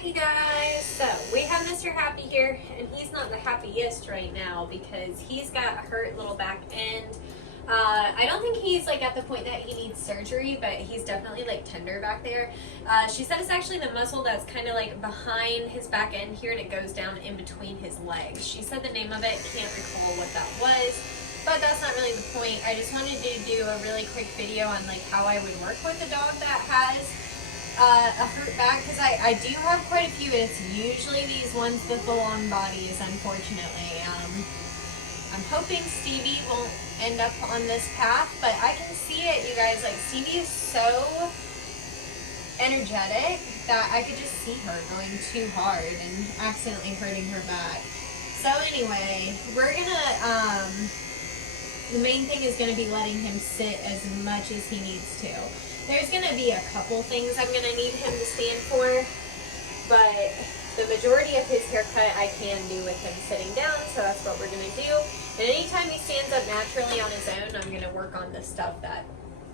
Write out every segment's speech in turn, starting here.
Alright, you guys, so we have Mr. Happy here, and he's not the happiest right now because he's got a hurt little back end. I don't think he's like at the point that he needs surgery, but he's definitely like tender back there. She said it's actually the muscle that's kind of like behind his back end here, and it goes down in between his legs. She said the name of it, can't recall what that was, but that's not really the point. I just wanted to do a really quick video on like how I would work with a dog that has a hurt back, because I do have quite a few, and it's usually these ones with the long bodies, unfortunately. I'm hoping Stevie won't end up on this path, but I can see it, you guys. Like, Stevie is so energetic that I could just see her going too hard and accidentally hurting her back. So anyway, we're gonna, the main thing is gonna be letting him sit as much as he needs to. There's going to be a couple things I'm going to need him to stand for, but the majority of his haircut I can do with him sitting down, so that's what we're going to do. And anytime he stands up naturally on his own, I'm going to work on the stuff that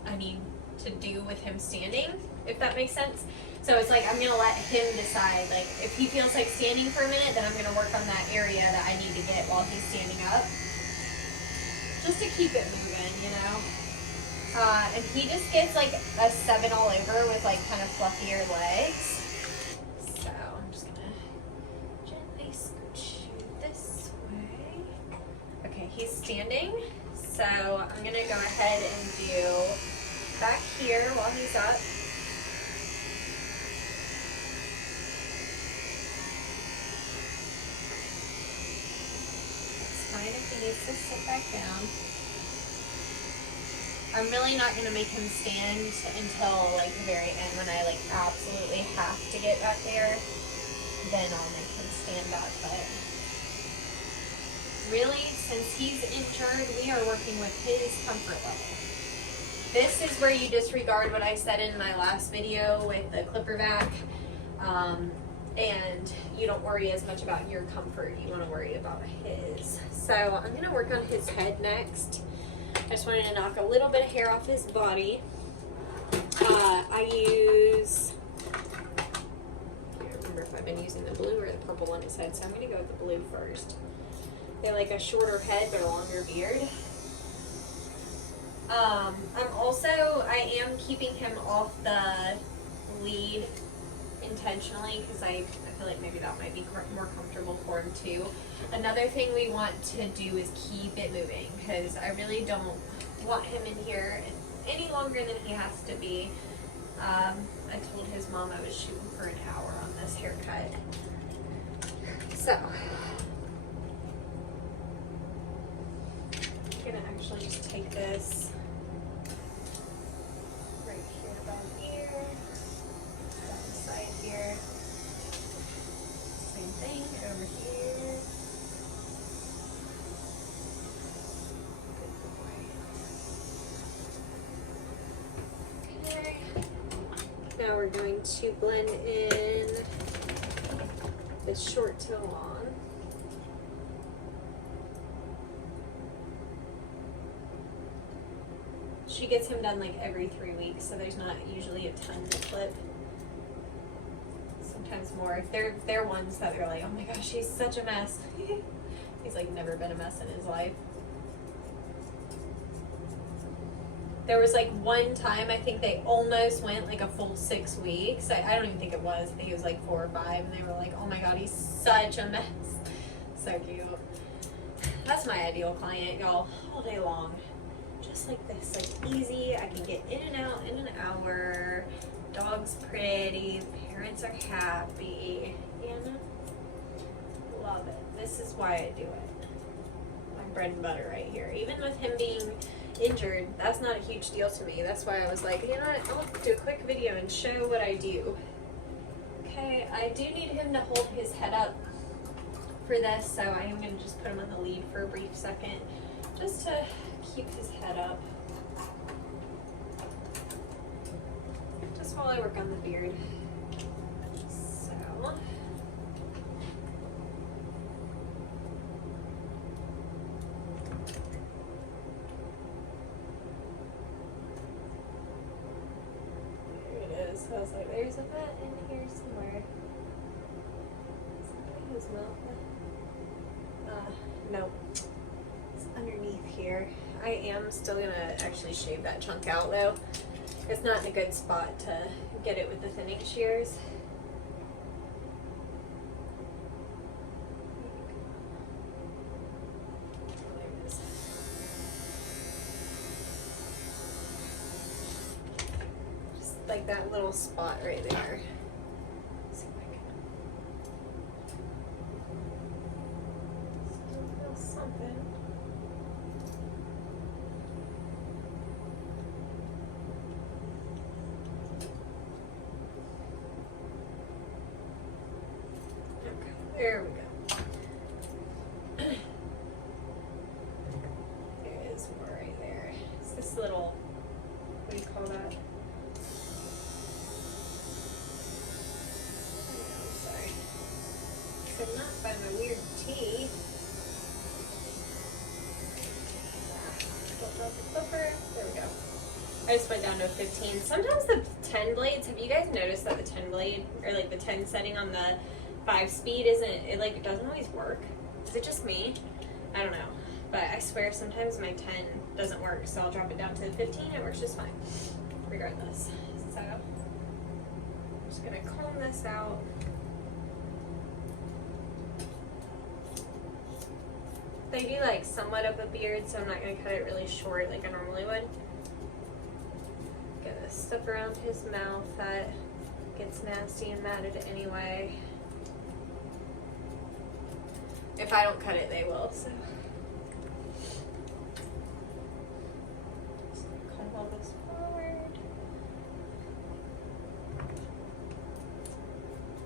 I need to do with him standing, if that makes sense. So it's like I'm going to let him decide, like if he feels like standing for a minute, then I'm going to work on that area that I need to get while he's standing up, just to keep it moving, you know. And he just gets like a 7 all over with like kind of fluffier legs. So I'm just gonna gently scooch this way. Okay, he's standing. So I'm gonna go ahead and do back here while he's up. It's fine if he needs to sit back down. I'm really not going to make him stand until like the very end, when I like absolutely have to get back there. Then I'll make him stand up. But really, since he's injured, we are working with his comfort level. This is where you disregard what I said in my last video with the clipper back. And you don't worry as much about your comfort. You want to worry about his. So I'm going to work on his head next. I just wanted to knock a little bit of hair off his body. I use, I can't remember if I've been using the blue or the purple on his head, so I'm going to go with the blue first. They're like a shorter head but a longer beard. I am keeping him off the lead intentionally, because I feel like maybe that might be more comfortable for him too. Another thing we want to do is keep it moving, because I really don't want him in here any longer than he has to be. I told his mom I was shooting for an hour on this haircut. So I'm gonna actually just take this right here, about here, down the side here. Same thing over here. Okay. Now we're going to blend in the short to long. She gets him done like every 3 weeks, so there's not usually a ton to clip. Sometimes more. If they're ones that are like, oh my gosh, he's such a mess. He's like never been a mess in his life. There was like one time, I think they almost went like a full 6 weeks. I don't even think it was. I think it was like 4 or 5, and they were like, oh my god, he's such a mess. So cute. That's my ideal client, y'all, all day long. Just like this, like easy. I can get in and out in an hour. Dog's pretty, parents are happy, and love it. This is why I do it. My bread and butter right here. Even with him being injured, that's not a huge deal to me. That's why I was like, you know what, I'll do a quick video and show what I do. Okay, I do need him to hold his head up for this, so I am going to just put him on the lead for a brief second, just to keep his head up. Just while I work on the beard. So there it is. So I was like, there's a vet in here somewhere. his mouth. No. It's underneath here. I am still gonna actually shave that chunk out though. It's not in a good spot to get it with the thinning shears. There it is. Just like that little spot right there. See if I can still feel something. There we go. There is more right there. It's this little, what do you call that? I'm sorry. Could not find my weird T. Don't drop the clipper. There we go. I just went down to a 15. Sometimes the 10 blades, have you guys noticed that the 10 blade, or like the 10 setting on the 5-speed it doesn't always work? Is it just me? I don't know. But I swear sometimes my 10 doesn't work, so I'll drop it down to the 15. It works just fine, regardless. So I'm just gonna comb this out. I do like somewhat of a beard, so I'm not gonna cut it really short like I normally would. Get this stuff around his mouth that gets nasty and matted anyway. If I don't cut it, they will, so. Just comb all this forward.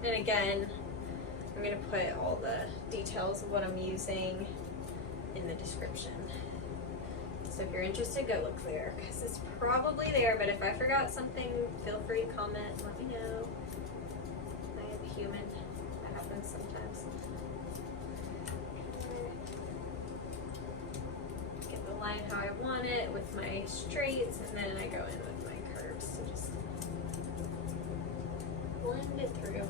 And again, I'm gonna put all the details of what I'm using in the description. So if you're interested, go look there, because it's probably there, but if I forgot something, feel free to comment and let me know. I am human. That happens sometimes. Get the line how I want it with my straights, and then I go in with my curves. So just blend it through.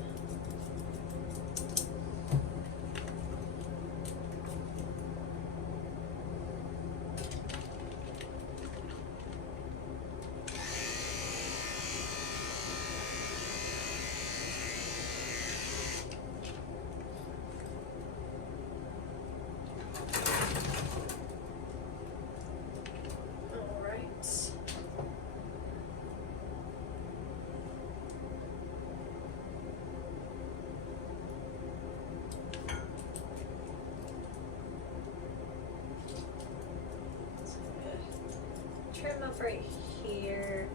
Trim up right here.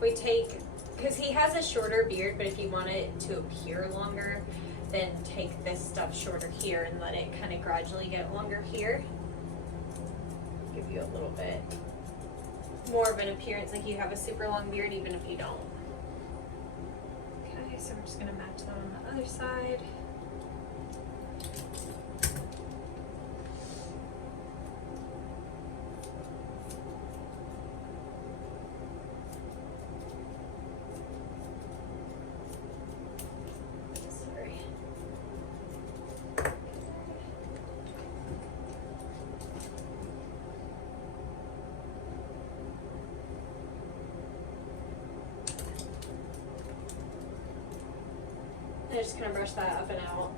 We take, because he has a shorter beard, but if you want it to appear longer, then take this stuff shorter here and let it kind of gradually get longer here. Give you a little bit more of an appearance like you have a super long beard, even if you don't. Okay, so I'm just gonna match that on the other side. I'm just gonna brush that up and out.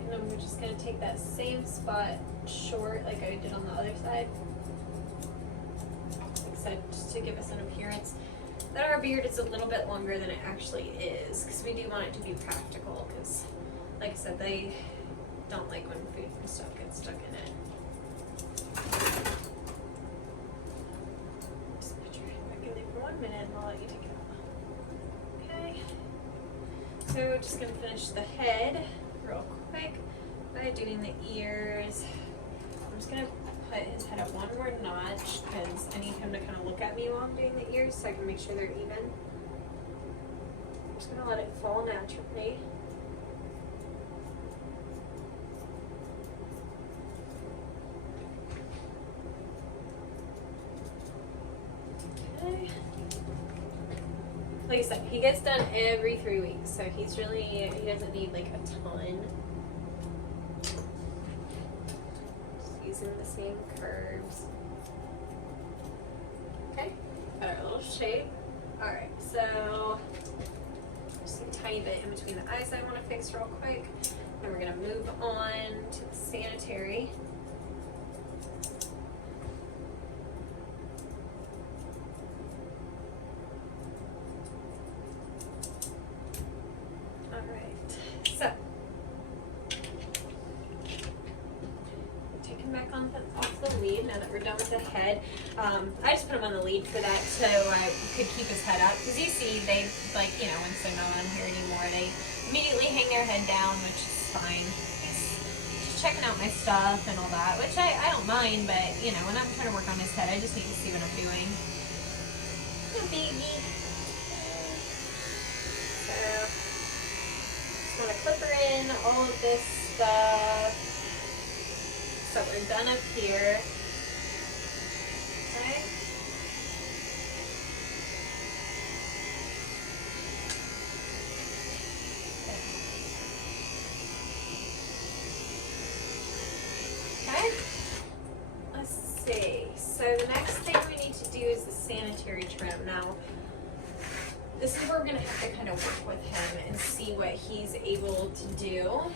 And I'm just gonna take that same spot short like I did on the other side. Like I said, just to give us an appearance that our beard is a little bit longer than it actually is, because we do want it to be practical, because like I said, they don't like when food and stuff gets stuck in it. Just put your hand back in there for 1 minute and I'll let you take it out. Okay, so we're just gonna finish the head real quick by doing the ears. I'm just gonna put his head up one more notch because I need him to kind of look at me while I'm doing the ears so I can make sure they're even. I'm just gonna let it fall naturally. Okay. like I said, he gets done every 3 weeks, so he doesn't need like a ton. Just using the same curves. Okay, got our little shape. Alright, so just a tiny bit in between the eyes I want to fix real quick. Then we're gonna move on to the sanitary. Off the lead now that we're done with the head. I just put him on the lead for that so I could keep his head up, because you see they, like, you know, once they're not on here anymore, they immediately hang their head down, which is fine. Just checking out my stuff and all that, which I don't mind, but you know, when I'm trying to work on his head, I just need to see what I'm doing. No biggie. So just want to clipper in all of this stuff. So we're done up here. Okay. Okay. Let's see. So the next thing we need to do is the sanitary trim. Now, this is where we're going to have to kind of work with him and see what he's able to do.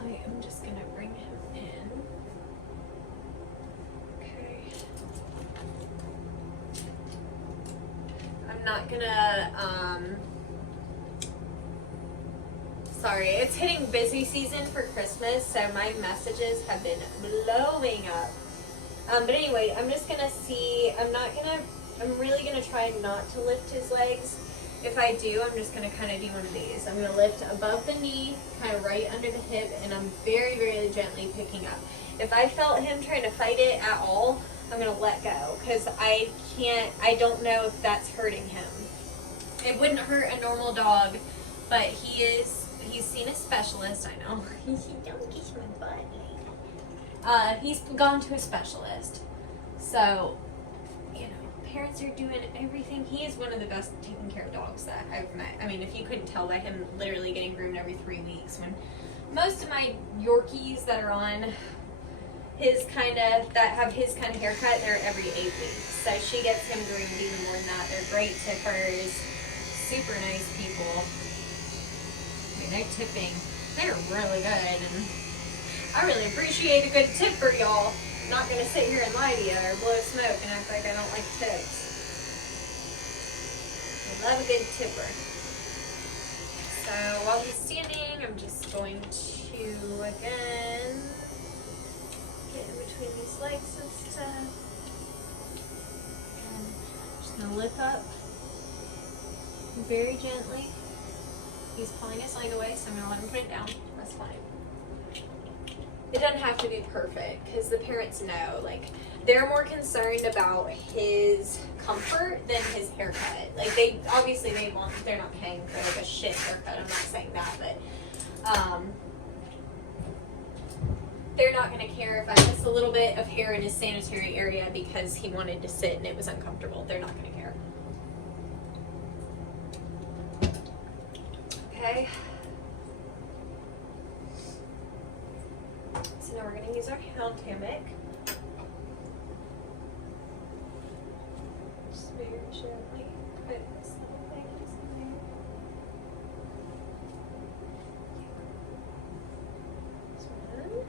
I'm just gonna bring him in. Okay. I'm not gonna, sorry, it's hitting busy season for Christmas, so my messages have been blowing up. But anyway, I'm just gonna see, I'm really gonna try not to lift his legs. If I do, I'm just going to kind of do one of these. I'm going to lift above the knee, kind of right under the hip, and I'm very, very gently picking up. If I felt him trying to fight it at all, I'm going to let go, because I don't know if that's hurting him. It wouldn't hurt a normal dog, but he's seen a specialist, I know. Don't kiss my butt. He's gone to a specialist. So, parents are doing everything. He is one of the best taken care of dogs that I've met. I mean, if you couldn't tell by him literally getting groomed every 3 weeks, when most of my Yorkies that are on that have his kind of haircut, they're every 8 weeks. So she gets him groomed even more than that. They're great tippers, super nice people. I mean, their tipping, they're really good, and I really appreciate a good tipper, y'all. I'm not going to sit here and lie to you or blow smoke and act like I don't like tips. I love a good tipper. So while he's standing, I'm just going to, again, get in between these legs and stuff. And I'm just going to lift up very gently. He's pulling his leg away, so I'm going to let him put it down. That's fine. It doesn't have to be perfect, because the parents know, like, they're more concerned about his comfort than his haircut. Like, they're not paying for like a shit haircut, I'm not saying that, but they're not going to care if I miss a little bit of hair in his sanitary area because he wanted to sit and it was uncomfortable. They're not going to care. Okay. So now we're going to use our hound hammock. Just very gently put this little thing in there. One,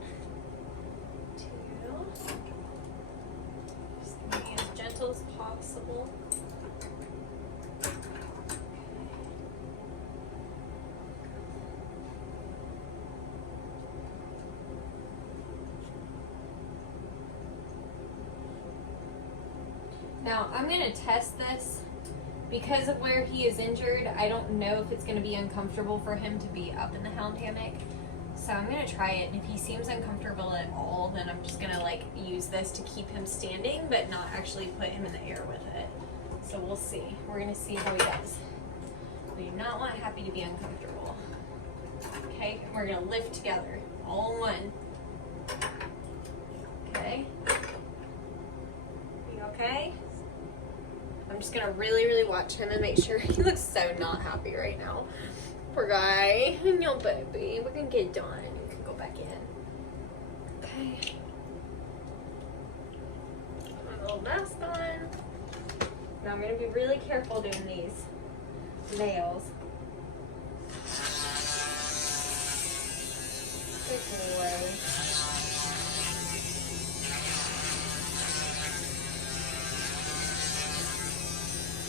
two. Just going to be as gentle as possible. Now, I'm going to test this. Because of where he is injured, I don't know if it's going to be uncomfortable for him to be up in the hound hammock. So I'm going to try it, and if he seems uncomfortable at all, then I'm just going to like use this to keep him standing, but not actually put him in the air with it. So we'll see. We're going to see how he does. We do not want Happy to be uncomfortable. Okay, and we're going to lift together, all in one. Okay. Are you okay? just gonna really, really watch him and make sure. He looks so not happy right now. Poor guy. No, baby. We're gonna get it done. We can go back in. Okay. Put my little mask on. Now I'm gonna be really careful doing these nails. Good boy.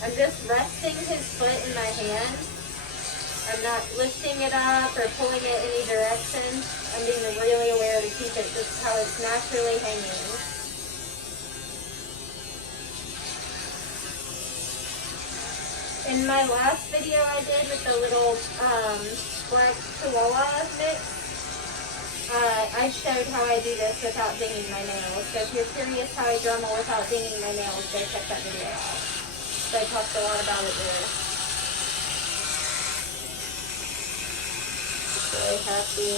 I'm just resting his foot in my hand. I'm not lifting it up or pulling it any direction. I'm being really aware to keep it just how it's naturally hanging. In my last video I did with the little black chihuahua mix, I showed how I do this without dinging my nails. So if you're curious how I Dremel without dinging my nails, go check that video out. So I talked a lot about it there. Really happy.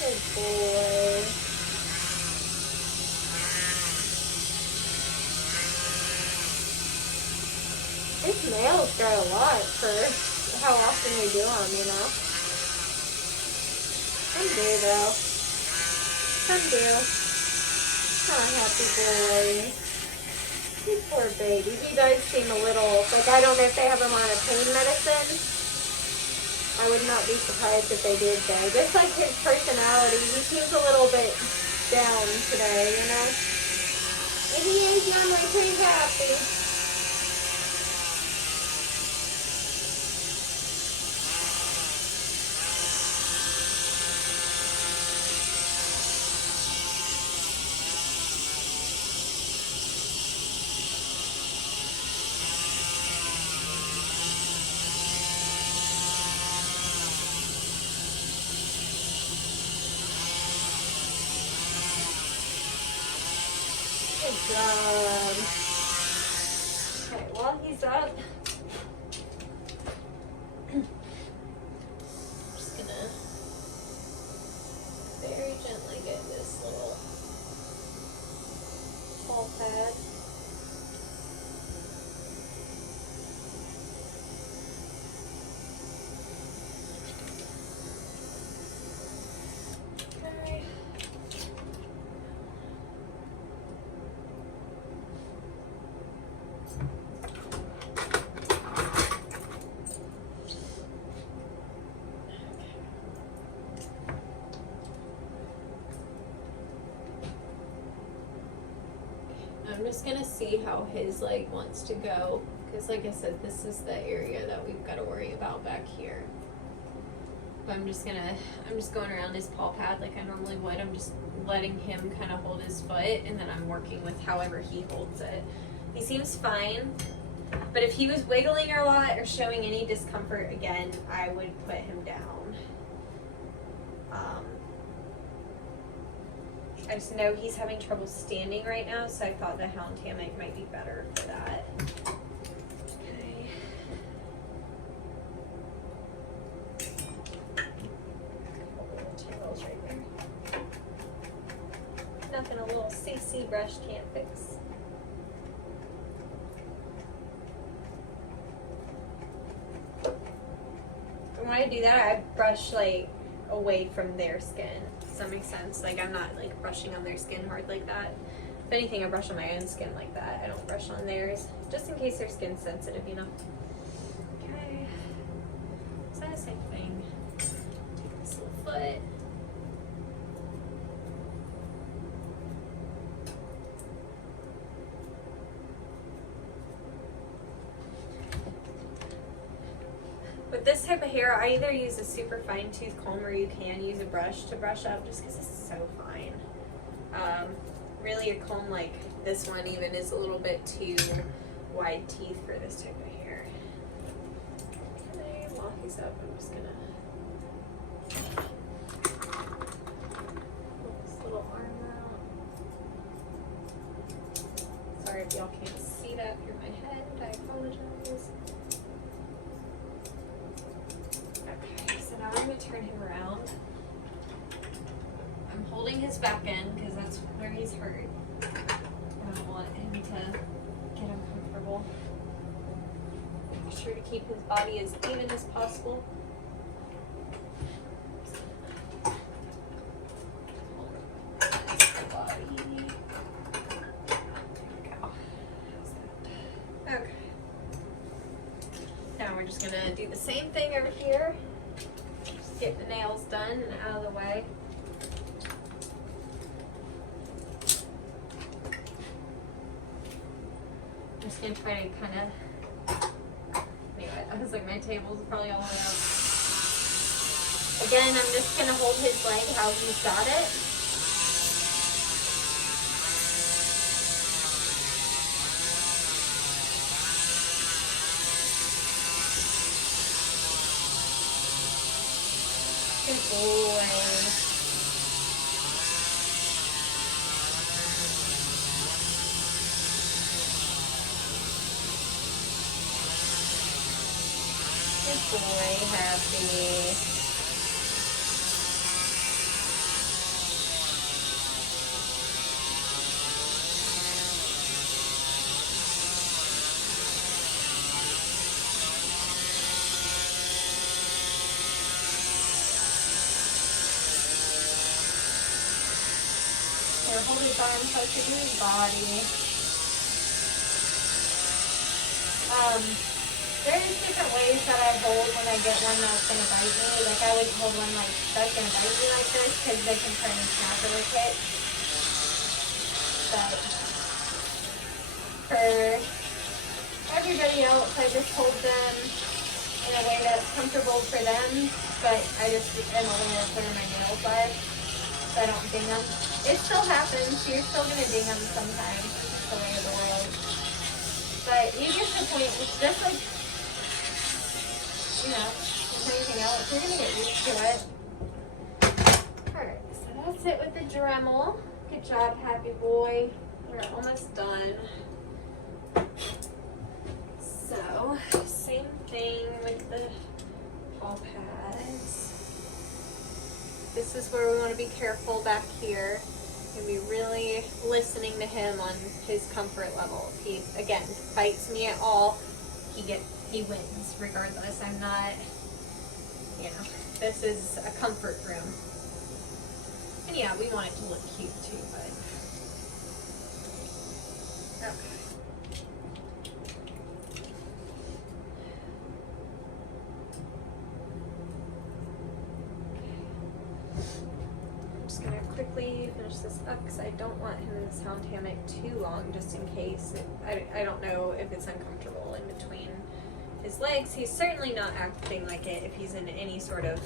Good boy. His nails grow a lot for how often we do them, you know. Some do though. Some do. Oh, happy boy. You poor baby. He does seem a little, like I don't know if they have him on a pain medicine. I would not be surprised if they did though. Just like his personality, he seems a little bit down today, you know. And he is normally pretty happy. Good job. Okay, while he's up, I'm just gonna very gently get this little paw pad. Okay. I'm just gonna see how his leg wants to go, because like I said, this is the area that we've got to worry about back here. But I'm just going around his paw pad like I normally would. I'm just letting him kind of hold his foot, and then I'm working with however he holds it. He seems fine, but if he was wiggling a lot or showing any discomfort again, I would put him down. I just know he's having trouble standing right now, so I thought the Hound hammock might be better for that. Okay. Tails right there. Nothing a little CC brush can't fix. And when I do that, I brush like away from their skin. Does that make sense? Like I'm not like brushing on their skin hard like that. If anything, I brush on my own skin like that. I don't brush on theirs, just in case their skin's sensitive, you know. Okay. Is that the same thing? Take this little foot. With this type of hair, I either use a super fine tooth comb or you can use a brush to brush up just because it's so fine. Really a comb like this one even is a little bit too wide teeth for this type of hair. Okay, while he's up, I'm just gonna pull this little arm out. Sorry if y'all can't see that through my head, I apologize. Okay, so now I'm going to turn him around. holding his back end because that's where he's hurt. I don't want him to get uncomfortable. Make sure to keep his body as even as possible. Okay. Now we're just gonna do the same thing over here. Just get the nails done and out of the way. I'm just gonna try to kind of. Anyway, I was like, my table's probably all the way up. Again, I'm just gonna hold his leg how he's got it. Good boy. Good boy, Happy. Or hold his arm closer to his body. There's different ways that I hold when I get one that's going to bite me. Like I would hold one like that's going to bite me like this because they can turn and snap really quick. But for everybody else, I just hold them in a way that's comfortable for them. But I just am aware of where my nails are, so I don't ding them. It still happens. You're still going to ding them sometimes. It's just the way of the world. But you get the point. It's just like, you know, with anything else, you're going to get used to it. Alright, so that's it with the Dremel. Good job, Happy Boy. We're almost done. So, same thing with the paw pads. This is where we want to be careful back here. And be really listening to him on his comfort level. If he, again, bites me at all, he wins regardless. I'm not, you know, this is a comfort room. And yeah, we want it to look cute too, but. Okay. I'm just gonna quickly finish this up because I don't want him in the sound hammock too long, just in case. I don't know if it's uncomfortable in between his legs. He's certainly not acting like it if he's in any sort of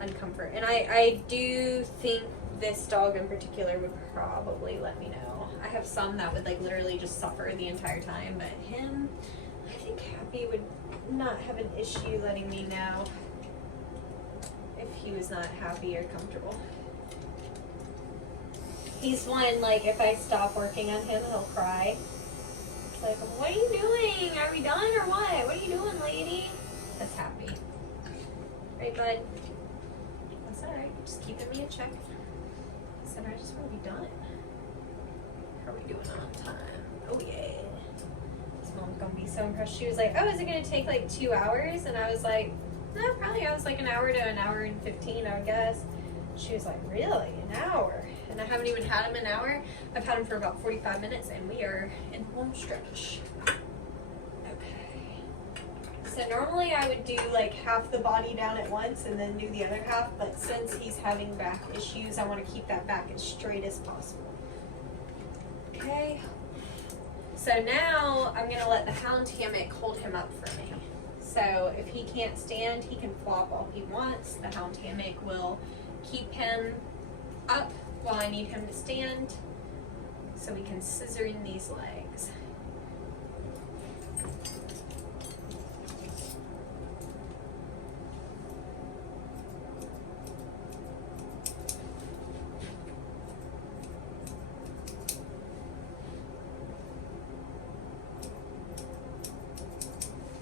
uncomfort. And I do think this dog in particular would probably let me know. I have some that would like literally just suffer the entire time, but him, I think Happy would not have an issue letting me know if he was not happy or comfortable. He's one, like, if I stop working on him, he'll cry. It's like, what are you doing? Are we done or what? What are you doing, lady? That's Happy. Right, bud? That's alright. Just keeping me in check. I said, I just want to be done. How are we doing on time? Oh, yeah. This mom's gonna be so impressed. She was like, oh, is it gonna take like 2 hours? And I was like, no, probably. I was like an hour to an hour and 15, I would guess. She was like, really? An hour? And I haven't even had him an hour. I've had him for about 45 minutes, and we are in home stretch. Okay. So normally I would do like half the body down at once and then do the other half, but since he's having back issues, I want to keep that back as straight as possible. Okay. So now I'm going to let the hound hammock hold him up for me. So if he can't stand, he can flop all he wants. The hound hammock will keep him up while I need him to stand, so we can scissor in these legs.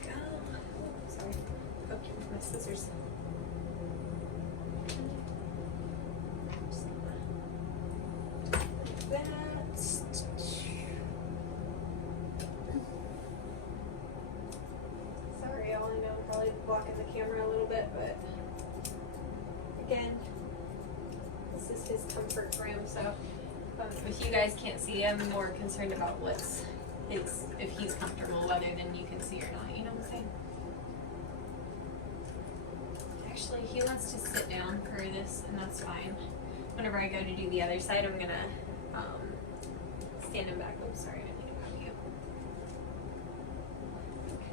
Go. Oh, sorry. Poked you with my scissors. the camera a little bit, but again, this is his comfort room, so if you guys can't see, I'm more concerned about if he's comfortable, whether than you can see or not, you know what I'm saying? Actually, he wants to sit down for this, and that's fine. Whenever I go to do the other side, I'm gonna stand him back. I'm sorry, I didn't mean to grab you.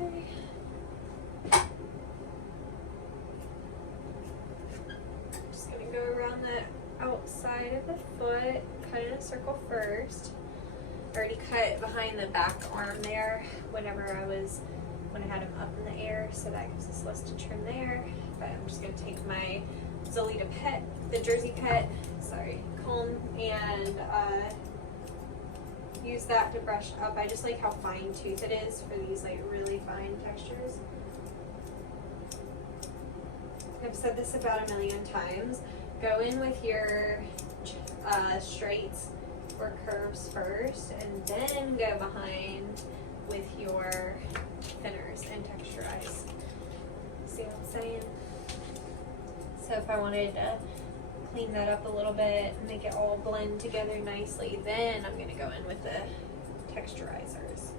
Okay. Just gonna go around the outside of the foot, cut in a circle first. I already cut behind the back arm there when I had him up in the air, so that gives us less to trim there. But I'm just gonna take my Zelita Pet, the Jersey Pet, comb, and use that to brush up. I just like how fine tooth it is for these like really fine textures. I've said this about a million times. Go in with your straights or curves first, and then go behind with your thinners and texturize. See what I'm saying? So if I wanted to clean that up a little bit and make it all blend together nicely, then I'm going to go in with the texturizers.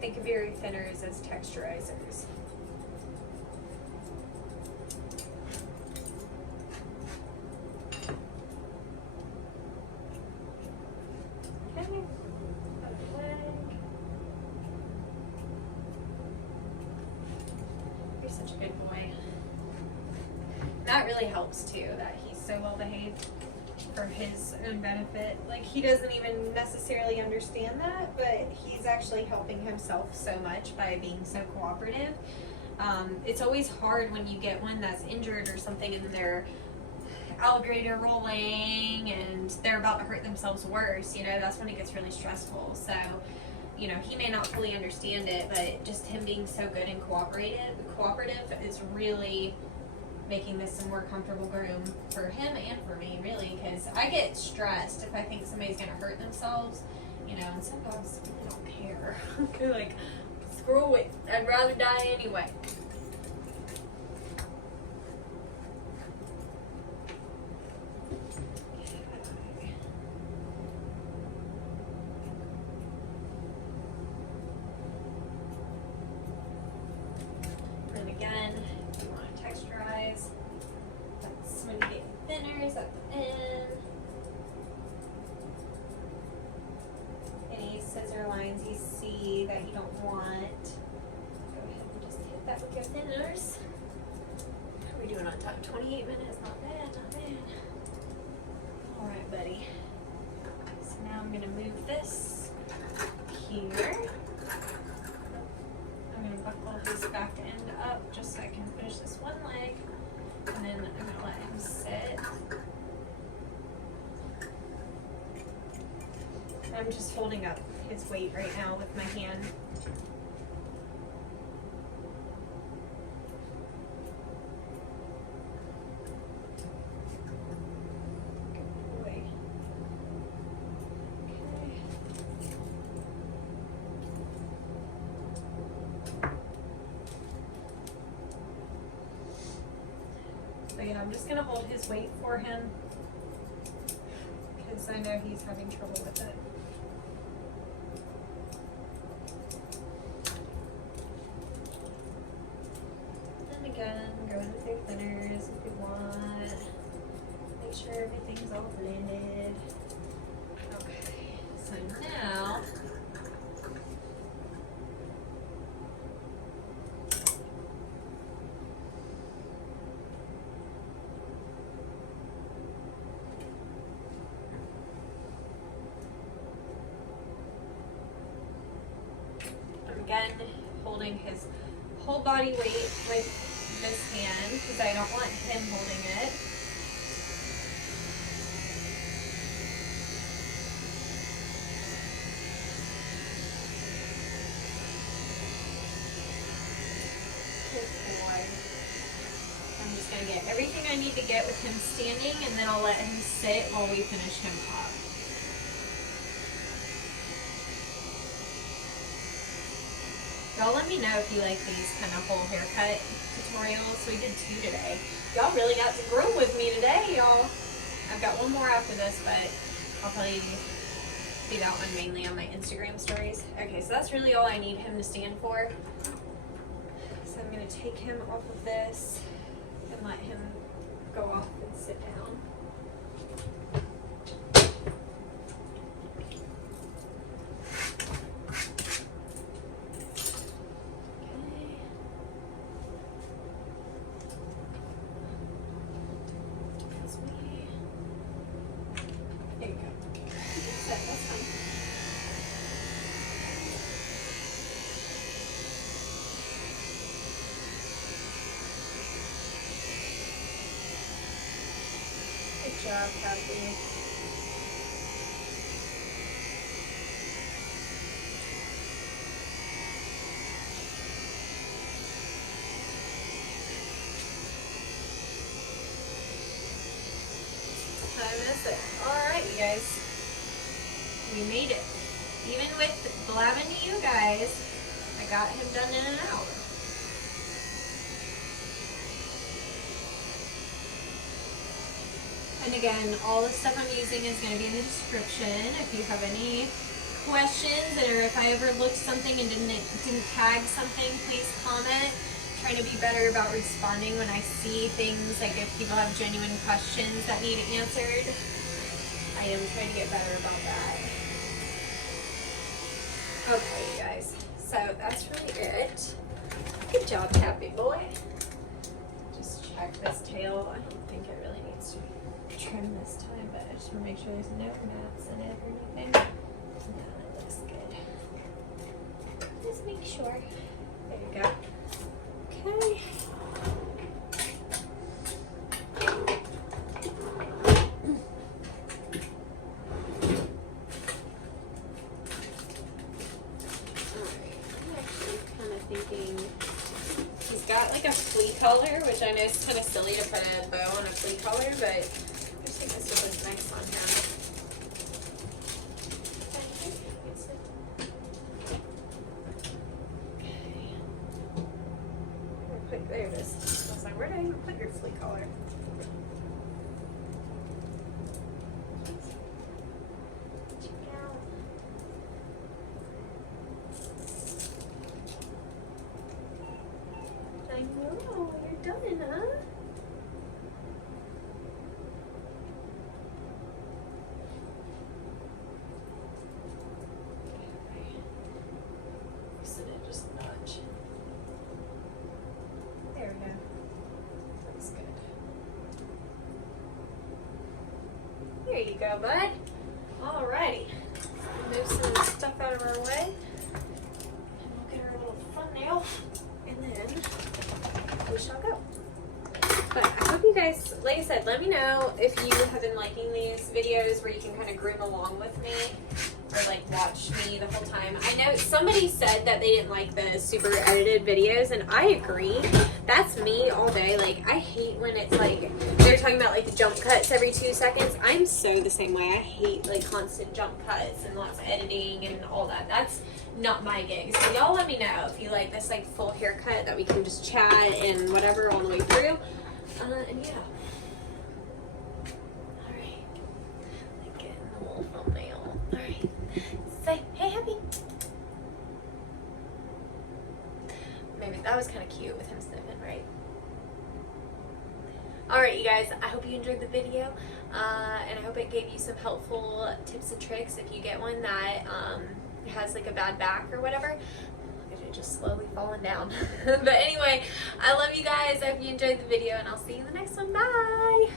Think of your thinners as texturizers. Okay. Other leg. You're such a good boy. That really helps too, that he's so well behaved for his own benefit. Like, he doesn't even necessarily understand that, but he's actually helping himself so much by being so cooperative. It's always hard when you get one that's injured or something and they're alligator rolling and they're about to hurt themselves worse, you know, that's when it gets really stressful. So, you know, he may not fully understand it, but just him being so good and cooperative is really making this a more comfortable groom for him and for me, really, because I get stressed if I think somebody's gonna hurt themselves, you know, and some dogs don't care. They're like, screw it, I'd rather die anyway. And again, if you want to texturize, that's when you get thinners at the end. Any scissor lines you see that you don't want, go ahead and just hit that with your thinners. How are we doing on time? 28 minutes, not bad, not bad. Alright, buddy. So now I'm going to move this here. I'm going to buckle his back end up just so I can finish this one leg, and then I'm going to let him sit. I'm just holding up his weight right now with my hand. Good boy. So yeah, I'm just gonna hold his weight for him because I know he's having trouble with it. And again, go in with your thinners if you want. Make sure everything's all blended. Okay, so now again, holding his whole body weight with this hand because I don't want him holding it. Good boy. I'm just going to get everything I need to get with him standing, and then I'll let him sit while we finish him up. Y'all let me know if you like these kind of whole haircut tutorials. We did 2 today. Y'all really got to groom with me today, y'all. I've got one more after this, but I'll probably do that one mainly on my Instagram stories. Okay, so that's really all I need him to stand for. So I'm going to take him off of this and let him go off and sit down. Good job, Kathy. I miss it. Alright, you guys. We made it. Even with blabbing to you guys, I got him done in an hour. And again, all the stuff I'm using is going to be in the description. If you have any questions, or if I overlooked something and didn't tag something, please comment. I'm trying to be better about responding when I see things, like if people have genuine questions that need answered. I am trying to get better about that. Okay, you guys. So that's really it. Good job, Happy Boy. Just check this tail. I don't think it really needs to be trim this time, but I just want to make sure there's no knots in it or anything. No, it looks good. Just make sure. There you go. Okay. He's got like a flea collar, which I know is kind of silly to put a bow on a flea collar, but I just think this would look nice on him. Okay. There it is. I was like, where did I even put your flea collar? I know, you're done, huh? Loosen it just a notch. There we go. Looks good. There you go, bud. Alrighty. Move some stuff out of our way. And we'll get our little thumbnail. And then we shall go. But I hope you guys, like I said, let me know if you have been liking these videos where you can kind of groom along with me or like watch me the whole time. I know somebody said that they didn't like the super edited videos, and I agree. That's me all day. Like, I hate when it's like they're talking about like the jump cuts every 2 seconds. I'm so the same way. I hate like constant jump cuts and lots of editing and all that. That's not my gig. So y'all let me know if you like this like full haircut that we can just chat and whatever all the way through. And yeah. Alright. Like getting the little thumbnail. Alright. Say, hey, Happy. Maybe that was kind of cute with him sniffing, right? Alright, you guys. I hope you enjoyed the video. And I hope it gave you some helpful tips and tricks if you get one that has like a bad back or whatever. Look at it just slowly falling down. But anyway, I love you guys. I hope you enjoyed the video, and I'll see you in the next one. Bye!